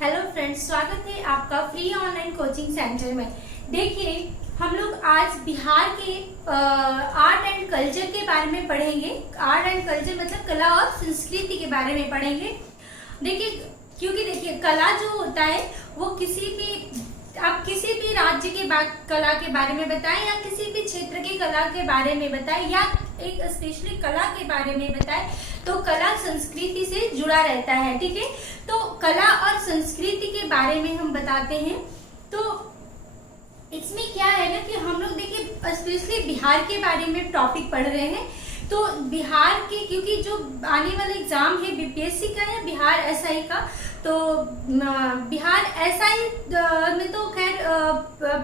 Hello friends, स्वागत है आपका फ्री ऑनलाइन कोचिंग सेंटर में। देखिए, हम लोग आज बिहार के आर्ट एंड कल्चर के बारे में पढ़ेंगे। आर्ट एंड कल्चर मतलब कला और संस्कृति के बारे में पढ़ेंगे। देखिए, क्योंकि देखिए कला जो होता है वो किसी भी राज्य के कला के बारे में बताएं या किसी भी क्षेत्र की कला के बारे में बताएं या एक स्पेशली कला के बारे में बताएं, तो कला संस्कृति से जुड़ा रहता है। ठीक है, तो कला और संस्कृति के बारे में हम बताते हैं। तो इसमें क्या है ना कि हम लोग देखिए स्पेशली बिहार के बारे में टॉपिक पढ़ रहे हैं। तो बिहार के, क्योंकि जो आने वाला एग्जाम है बीपीएससी का या बिहार एसआई का, तो बिहार एसआई में तो खैर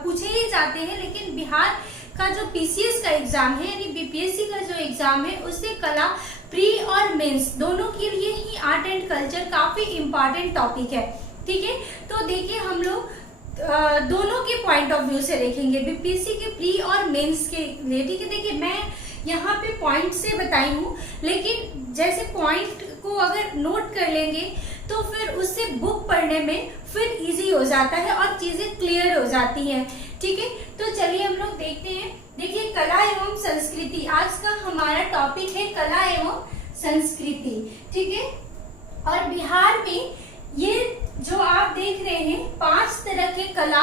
पूछे ही जाते हैं, लेकिन बिहार का जो पीसीएस का एग्जाम है यानी बीपीएससी का जो एग्जाम है उससे कला प्री और मेंस दोनों के लिए ही आर्ट एंड कल्चर काफी इम्पोर्टेंट टॉपिक है। ठीक है, तो देखिए हम लोग दोनों के पॉइंट ऑफ व्यू से देखेंगे, बीपीएससी के प्री और मेंस के लिए। ठीक है, देखिए मैं यहाँ पे पॉइंट से बताई हूँ, लेकिन जैसे पॉइंट को अगर नोट कर लेंगे तो फिर उससे बुक पढ़ने में फिर इजी हो जाता है और चीजें क्लियर हो जाती हैं। ठीक है, तो चलिए हम लोग देखते हैं। देखिए, कला एवं संस्कृति आज का हमारा टॉपिक है, कला एवं संस्कृति। ठीक है, और बिहार में ये जो आप देख रहे हैं 5 तरह के कला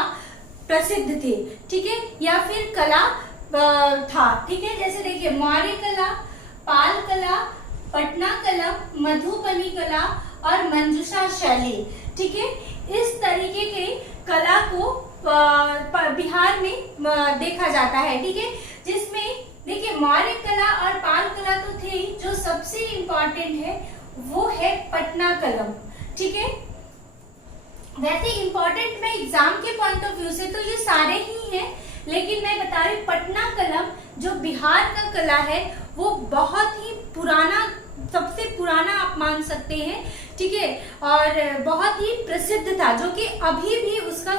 प्रसिद्ध थे। ठीक है, या फिर कला था। ठीक है, जैसे देखिए मौर्य कला, पाल कला, पटना कला, मधुबनी कला और मंजूषा शैली। ठीक है, इस तरीके के कला को बिहार में देखा जाता है। ठीक है, जिसमें देखिए मौर्य कला और पाल कला तो थे, जो सबसे इम्पोर्टेंट है वो है पटना कला। ठीक है, वैसे इम्पोर्टेंट में एग्जाम के पॉइंट ऑफ व्यू से तो ये सारे ही हैं, लेकिन मैं बता रही पटना कला जो बिहार का कला है वो बहुत ही पुराना, सबसे पुराना आप मान सकते हैं। ठीक है, और बहुत ही प्रसिद्ध था, जो कि अभी भी उसका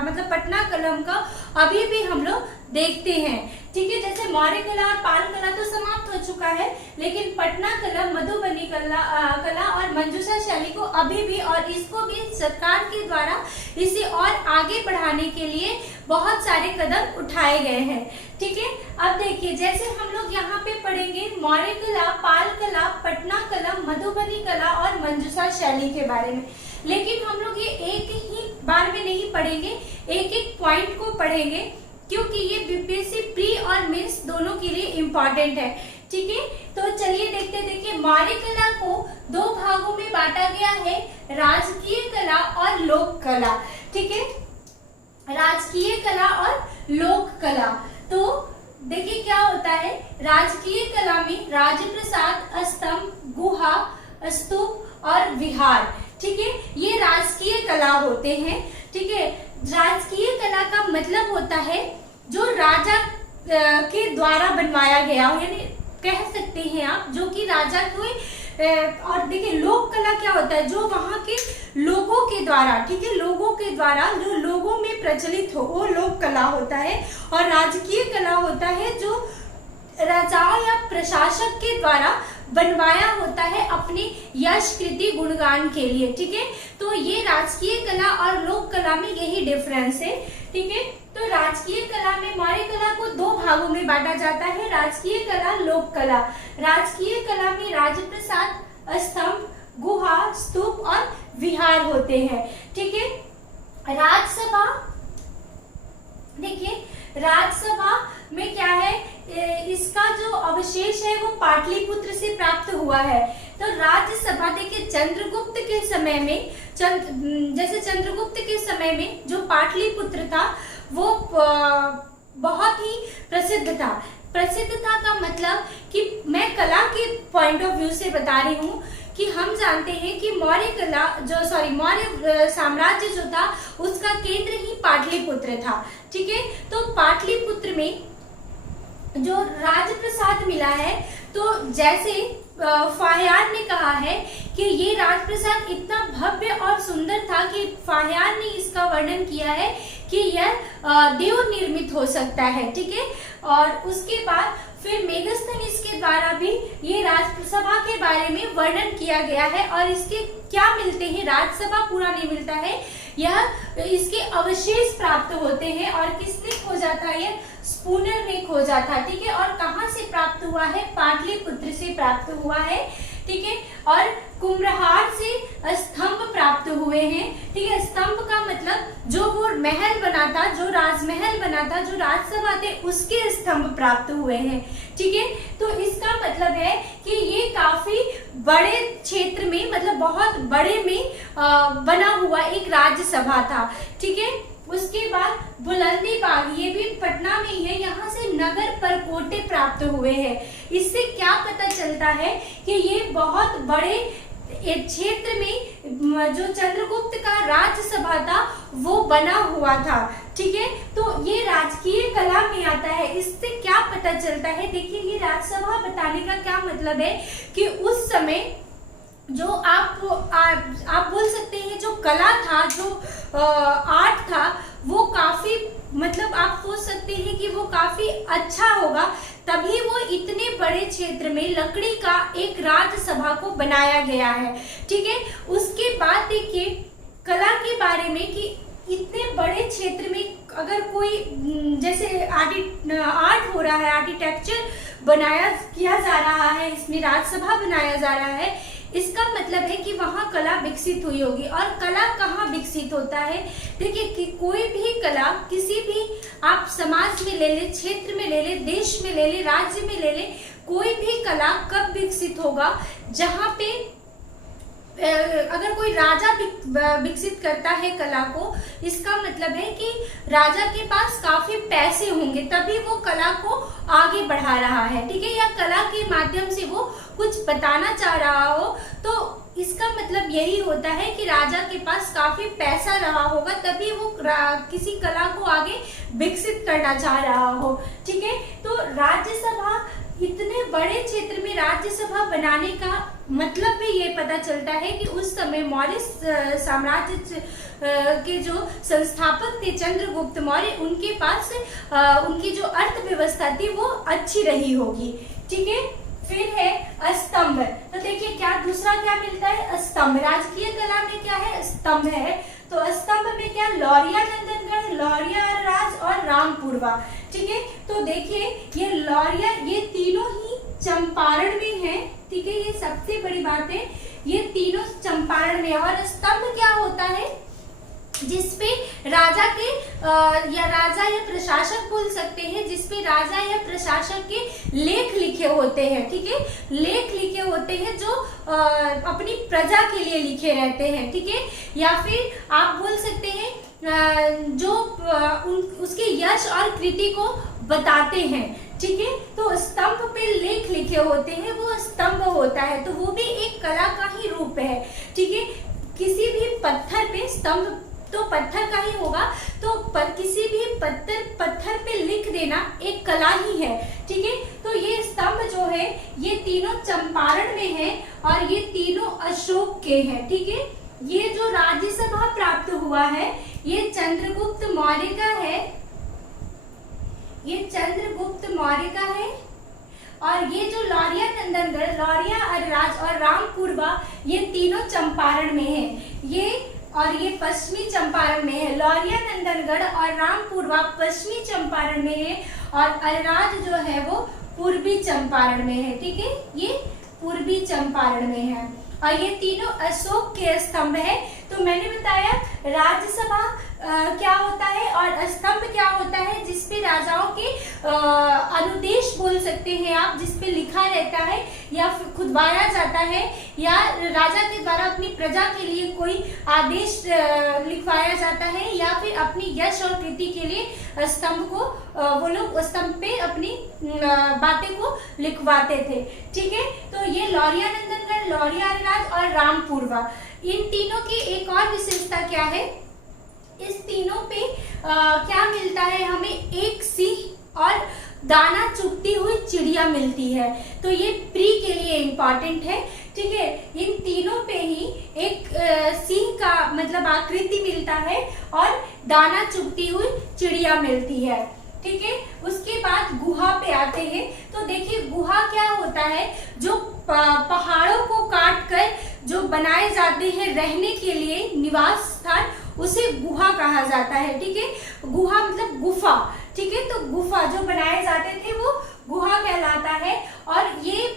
मतलब पटना कलम का अभी भी हम लोग देखते हैं। ठीक है, जैसे मौर्य कला और पाल कला तो समाप्त हो चुका है, लेकिन पटना कला, मधुबनी कला और मंजूषा शैली को अभी भी, और इसको भी सरकार के द्वारा इसे और आगे बढ़ाने के लिए बहुत सारे कदम उठाए गए हैं। ठीक है, अब देखिए जैसे हम लोग यहाँ पे पढ़ेंगे मौर्य कला, पाल कला, पटना कला, मधुबनी कला और मंजूषा शैली के बारे में, लेकिन हम लोग ये एक ही बार में नहीं पढ़ेंगे, एक एक पॉइंट को पढ़ेंगे, क्योंकि ये बीपीएससी प्री और मेंस दोनों के लिए इम्पोर्टेंट है। ठीक है, तो चलिए देखिए मौर्य कला को 2 भागों में बांटा गया है, राजकीय कला और लोक कला। ठीक है, राजकीय कला और लोक कला। तो देखिए क्या होता है, राजकीय कला में राजप्रसाद, स्तंभ, गुहा, स्तूप और विहार। ठीक है, ये राजकीय कला होते हैं। ठीक है, राजकीय कला का मतलब होता है जो राजा के द्वारा बनवाया गया हो, यानी कह सकते हैं आप जो कि राजा को। और देखिए लोक कला क्या होता है, जो वहां के लोगों के द्वारा, ठीक है, लोगों के द्वारा जो लोगों में प्रचलित हो वो लोक कला होता है। और राजकीय कला होता है जो राजाओं या प्रशासक के द्वारा बनवाया होता है अपने यश, कृति, गुणगान के लिए। ठीक है, तो ये राजकीय कला और लोक कला में यही डिफरेंस है। ठीक है, तो राजकीय कला में मौर्य कला को 2 भागों में बांटा जाता है, राजकीय कला, लोक कला। राजकीय कला में राजप्रसाद, स्तंभ, गुहा, स्तूप और विहार होते हैं। ठीक है, राजसभा, देखिए राजसभा में क्या है, इसका जो अवशेष है वो पाटलिपुत्र से प्राप्त हुआ है। तो राज्यसभा देखिए चंद्रगुप्त के समय में, जैसे चंद्रगुप्त के समय में जो पाटलिपुत्र था वो बहुत ही प्रसिद्ध था। प्रसिद्धता का मतलब कि मैं कला के पॉइंट ऑफ व्यू से बता रही हूँ कि हम जानते हैं कि मौर्य साम्राज्य जो था उसका केंद्र ही पाटलिपुत्र था। ठीक है, तो पाटलिपुत्र में जो राजप्रसाद मिला है, तो जैसे फाहियान ने कहा है कि ये राजप्रसाद इतना भव्य और सुंदर था कि फाहियान ने इसका वर्णन किया है कि यह देव निर्मित हो सकता है, ठीक है। और उसके बाद फिर मेगस्थनीज के द्वारा भी ये राजसभा के बारे में वर्णन किया गया है। और इसके क्या मिलते हैं, राजसभा पूरा नहीं मिलता है, यह इसके अवशेष प्राप्त होते हैं। और किसने खोजा था, यह स्पूनर ने खोजा था, ठीक है। और कहाँ से प्राप्त हुआ है, पाटलिपुत्र से प्राप्त हुआ है, ठीक है। और कुम्भलहार से स्तंभ प्राप्त हुए हैं, ठीक है। स्तंभ का मतलब जो वो महल बना था, जो राजमहल बना था, जो राजसभा थे, उसके स्तंभ प्राप्त हुए हैं, ठीक है। तो इसका मतलब है कि ये काफी बड़े क्षेत्र में, मतलब बहुत बड़े में बना हुआ एक राज्यसभा था, ठीक है। उसके बाद बुलंदी बाग, ये भी पटना में ही है, यहाँ से नगर परकोटे प्राप्त हुए हैं। इससे क्या पता चलता है कि ये बहुत बड़े क्षेत्र में जो चंद्रगुप्त का राज्यसभा था वो बना हुआ था, ठीक है। तो ये राजकीय कला में आता है। इससे क्या पता चलता है, देखिए ये राजसभा बताने का क्या मतलब है कि उस समय जो आप बोल सकते हैं जो कला था, जो आर्ट था, वो काफी, मतलब आप सोच सकते हैं कि वो काफी अच्छा होगा, तभी वो इतने बड़े क्षेत्र में लकड़ी का एक राज्यसभा को बनाया गया है, ठीक है। उसके बाद देखिए कला के बारे में कि इतने बड़े क्षेत्र में अगर कोई जैसे आर्ट हो रहा है, आर्किटेक्चर किया जा रहा है, इसमें राज्यसभा बनाया जा रहा है, इसका मतलब है कि वहाँ कला विकसित हुई होगी। और कला कहाँ विकसित होता है, देखिए कि कोई भी कला किसी भी आप समाज में ले ले, क्षेत्र में ले ले, देश में ले ले, राज्य में ले ले, कोई भी कला कब विकसित होगा, जहाँ पे अगर कोई राजा विकसित करता है कला को, इसका मतलब है कि राजा के पास काफी पैसे होंगे, तभी वो कला को आगे बढ़ा रहा है, ठीक है। या कला के माध्यम से वो कुछ बताना चाह रहा हो, तो इसका मतलब यही होता है कि राजा के पास काफी पैसा रहा होगा, तभी वो किसी कला को आगे विकसित करना चाह रहा हो, ठीक है। तो राज्यसभा, इतने बड़े क्षेत्र में राज्यसभा बनाने का मतलब भी ये पता चलता है कि उस समय मौर्य साम्राज्य के जो संस्थापक थे चंद्रगुप्त मौर्य, उनके पास उनकी जो अर्थव्यवस्था थी वो अच्छी रही होगी, ठीक है। फिर है स्तंभ। तो देखिए क्या दूसरा क्या मिलता है, स्तंभ। राजकीय कला में क्या है, स्तंभ है। तो स्तंभ में क्या, लौरिया नंदनगढ़, लौरिया राज और रामपुरवा, ठीक है। तो देखिए ये लौरिया, ये तीनों ही चंपारण में है, ठीक है। ये सबसे बड़ी बात है, ये तीनों चंपारण में। और स्तंभ क्या होता है, जिसपे राजा के या राजा या प्रशासक बोल सकते हैं, जिसपे राजा या प्रशासक के लेख लिखे होते हैं, ठीक है। लेख लिखे होते हैं जो अपनी प्रजा के लिए लिखे रहते हैं, ठीक है। या फिर आप बोल सकते हैं जो उसके यश और कृति को बताते हैं, ठीक है। तो स्तंभ पे लेख लिखे होते हैं, वो स्तंभ होता है, तो वो भी एक कला का ही रूप है, ठीक है। किसी भी पत्थर पे, स्तंभ तो पत्थर का ही होगा, तो किसी भी पत्थर पे लिख देना एक कला ही है, ठीक है। तो ये स्तंभ जो है ये तीनों चंपारण में है और ये तीनों अशोक के हैं, ठीक है। ये जो राज्यसभा प्राप्त हुआ है ये चंद्रगुप्त मौर्य का है, ये चंद्रगुप्त मौर्य का है। और ये जो लौरिया नंदनगढ़, लौरिया राज और रामपुरवा, ये तीनों चंपारण में है। ये और ये पश्चिमी चंपारण में है। लौरिया नंदनगढ़ और रामपुरवा पश्चिमी चंपारण में है और अरराज जो है वो पूर्वी चंपारण में है, ठीक है। ये पूर्वी चंपारण में है और ये तीनों अशोक के स्तंभ है। तो मैंने बताया राज्यसभा क्या होता है और स्तंभ क्या होता है, जिसपे राजाओं के अनुदेश बोल सकते हैं आप, जिसपे लिखा रहता है या फिर खुदवाया जाता है, या राजा के द्वारा अपनी प्रजा के लिए कोई आदेश लिखवाया जाता है, या फिर अपनी यश और कृति के लिए स्तंभ को वो लोग स्तंभ पे अपनी बातें को लिखवाते थे, ठीक है। तो ये लौरिया नंदनगढ़, लौरिया राज और रामपुरवा, इन तीनों की एक और विशेषता क्या है, इस तीनों पे क्या मिलता है हमें, एक सिंह और दाना चुगती हुई चिड़िया मिलती है। तो ये प्री के लिए इम्पॉर्टेंट है ठीक है। इन तीनों पे ही एक सिंह का मतलब आकृति मिलता है और दाना चुगती हुई चिड़िया मिलती है, ठीक है। उसके बाद गुहा पे आते हैं। तो देखिए गुहा क्या होता है, जो पहाड़ों को काट कर जो बनाए जाते हैं रहने के लिए निवास स्थान, उसे गुहा कहा जाता है, ठीक है। गुहा मतलब गुफा, ठीक है। तो गुफा जो बनाए जाते थे वो गुहा कहलाता है। और ये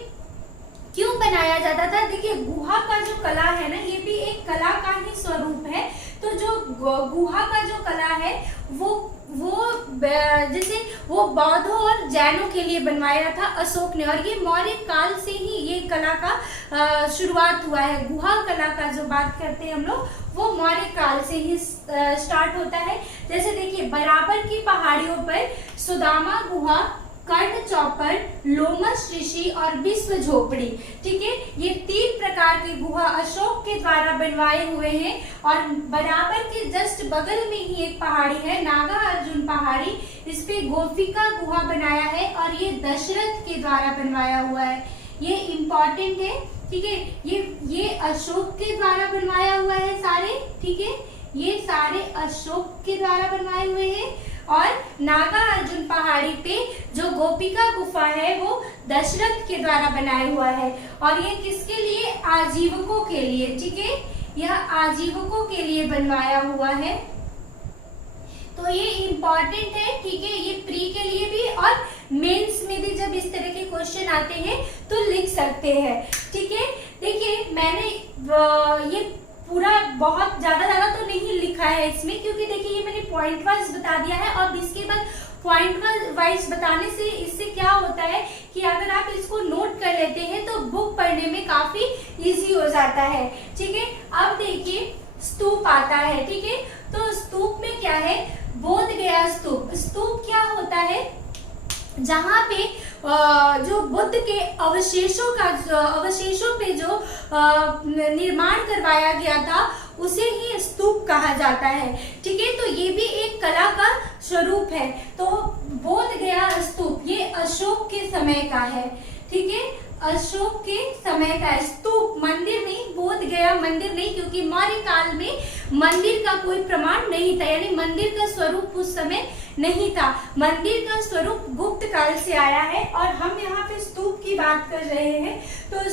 क्यों बनाया जाता था, देखिए गुहा का जो कला है ना, ये भी एक कला का ही स्वरूप है। तो जो गुहा का जो कला है वो जैसे वो बौद्धों और जैनों के लिए बनवाया था अशोक ने, और ये मौर्य काल से ही ये कला का शुरुआत हुआ है। गुहा कला का जो बात करते हैं हम लोग, वो मौर्य काल से ही स्टार्ट होता है। जैसे देखिए बराबर की पहाड़ियों पर सुदामा गुहा, कर्ण चौपर, लोमस ऋषि और विश्व झोपड़ी, ठीक है। ये 3 प्रकार की गुहा अशोक के द्वारा बनवाए हुए हैं। और बराबर के जस्ट बगल में ही एक पहाड़ी है नागा अर्जुन पहाड़ी, इस पे गोपिका गुहा बनाया है और ये दशरथ के द्वारा बनवाया हुआ है। ये इम्पोर्टेंट है, ठीक है। ये अशोक के द्वारा बनवाया हुआ है सारे, ठीक है। ये सारे अशोक के द्वारा बनवाए हुए हैं। और नागा अर्जुन पहाड़ी पे जो गोपिका गुफा है वो दशरथ के द्वारा बनाया हुआ है। और ये किसके लिए, आजीवकों के लिए, ठीक है। यह आजीवकों के लिए बनवाया हुआ है। तो ये इम्पोर्टेंट है, ठीक है। ये प्री के लिए भी और मेंस में भी जब इस तरह के क्वेश्चन आते हैं तो लिख सकते हैं, ठीक है। देखिए मैंने ये पूरा बहुत ज्यादा तो नहीं लिखा है इसमें, क्योंकि देखिए ये मैंने पॉइंट वाइज बता दिया है। और इसके बाद पॉइंट वाइज बताने से इससे क्या होता है कि अगर आप इसको नोट कर लेते हैं तो बुक पढ़ने में काफी इजी हो जाता है, ठीक है। अब देखिए स्तूप आता है, ठीक है। तो स्तूप में क्या है, बोध गया स्तूप। स्तूप क्या होता है, जहाँ पे जो बुद्ध के अवशेषों पे जो निर्माण करवाया गया था उसे ही स्तूप कहा जाता है, ठीक है। तो ये भी एक कला का स्वरूप है। तो बोध गया स्तूप ये अशोक के समय का है, ठीक है। अशोक के समय का स्तूप, मंदिर नहीं, बोध गया मंदिर नहीं, क्योंकि मौर्य काल में मंदिर का कोई प्रमाण नहीं था, यानी मंदिर का स्वरूप उस समय नहीं था। मंदिर का स्वरूप गुप्त काल से आया है। और हम यहाँ पे स्तूप की बात कर रहे हैं। तो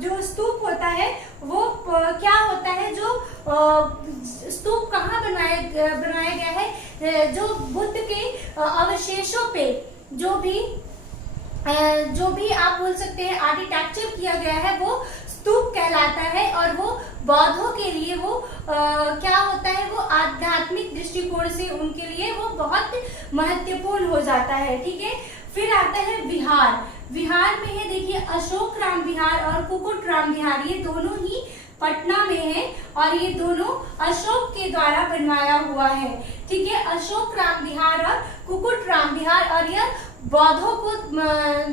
जो स्तूप होता है वो क्या होता है, जो स्तूप कहाँ बनाया गया है, जो बुद्ध के अवशेषों पे जो भी आप बोल सकते हैं आर्किटेक्चर किया गया है वो स्तूप कहलाता है। और वो बौद्धों के लिए वो क्या होता है, वो आध्यात्मिक दृष्टिकोण से उनके लिए वो बहुत महत्वपूर्ण हो जाता है, ठीक है। फिर आता है विहार। विहार में है देखिए अशोक राम विहार और कुकुट राम विहार, ये दोनों ही पटना में है और ये दोनों अशोक के द्वारा बनवाया हुआ है, ठीक है। अशोक राम विहार और कुकुट राम विहार, और यह बौद्धों को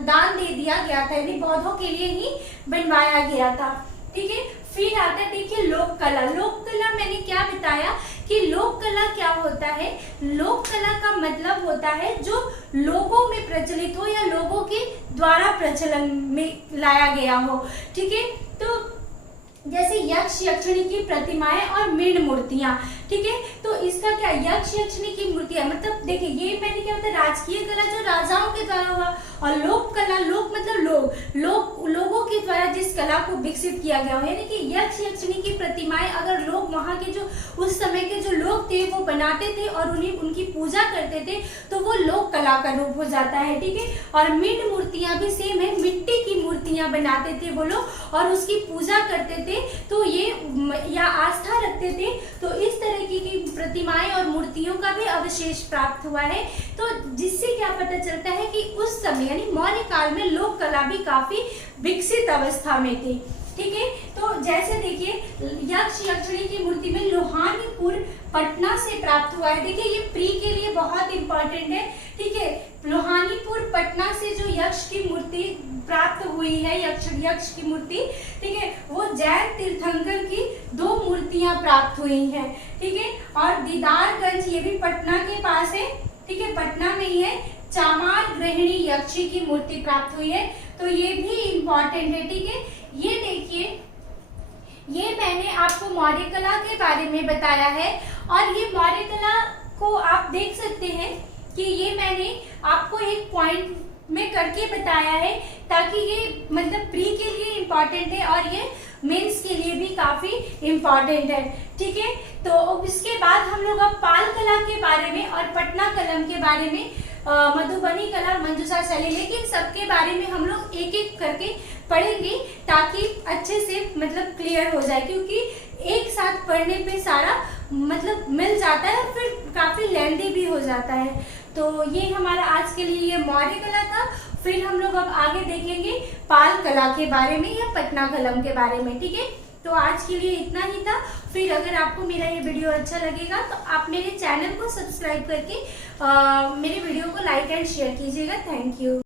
दान दे दिया गया था, यानी बौद्धों के लिए ही बनवाया गया था, ठीक है। फिर आता है देखिए लोक कला। लोक कला मैंने क्या बताया कि लोक कला क्या होता है, लोक कला का मतलब होता है जो लोगों में प्रचलित हो या लोगों के द्वारा प्रचलन में लाया गया हो, ठीक है। तो जैसे यक्ष यक्षिणी की प्रतिमाएं और मृण मूर्तियां, ठीक है। तो इसका क्या, यक्ष यक्षिणी की मूर्तियां मतलब देखिए ये मैंने क्या बताया, राजकीय कला जो राजाओं के द्वारा हुआ, और लोक कला, लोक मतलब लोगों के द्वारा जिस कला को विकसित किया गया हो, यानी कि यक्ष यक्षिणी की प्रतिमाएं अगर लोग वहाँ के जो उस समय के जो लोग थे वो बनाते थे और उनकी पूजा करते थे तो वो लोक कला का रूप हो जाता है, ठीक है। और मृण मूर्तियां भी सेम है, मिट्टी की मूर्तियां बनाते थे वो लोग और उसकी पूजा करते थे, तो ये या आस्था रखते थे। तो इस तरह की प्रतिमाएं और मूर्तियों का भी अवशेष प्राप्त हुआ है। तो जिससे क्या पता चलता है कि उस समय यानी मौर्य काल में लोक कला भी काफी विकसित अवस्था में थी, ठीक है। तो जैसे देखिए यक्ष यक्षिणी की मूर्ति में लोहानीपुर पटना से प्राप्त हुआ है। देखिए ये प्री के लिए बहुत इंपॉर्टेंट है, ठीक है। लोहानीपुर पटना से जो यक्ष की मूर्ति प्राप्त हुई है, यक्ष की मूर्ति, ठीक है, वो जैन तीर्थंकर की 2 मूर्तियां प्राप्त हुई हैं, ठीक है। और दीदारगंज ये भी पटना के पास है, ठीक है, पटना में ही है, चामार गृहिणी यक्षी की मूर्ति प्राप्त हुई है। तो ये भी इम्पोर्टेंट है, ठीक है। ये देखिए, ये मैंने आपको मौर्य कला के बारे में बताया है और ये मौर्य कला को आप देख सकते हैं कि ये मैंने आपको एक पॉइंट में करके बताया है ताकि ये मतलब प्री के लिए इम्पोर्टेंट है और ये मेंस के लिए भी काफी इम्पोर्टेंट है। ठीक है, तो इसके बाद हम लोग अब पाल कला के बारे में और पटना कलम के बारे में, मधुबनी कला, मंजूषा शैली, लेकिन सबके बारे में हम लोग एक एक करके पढ़ेंगे ताकि अच्छे से मतलब क्लियर हो जाए, क्योंकि एक साथ पढ़ने पे सारा मतलब मिल जाता है, फिर काफी लेंथी भी हो जाता है। तो ये हमारा आज के लिए ये मौर्य कला था। फिर हम लोग अब आगे देखेंगे पाल कला के बारे में या पटना कलम के बारे में। ठीक है, तो आज के लिए इतना ही था। फिर अगर आपको मेरा ये वीडियो अच्छा लगेगा तो आप मेरे चैनल को सब्सक्राइब करके मेरे वीडियो को लाइक एंड शेयर कीजिएगा। Thank you.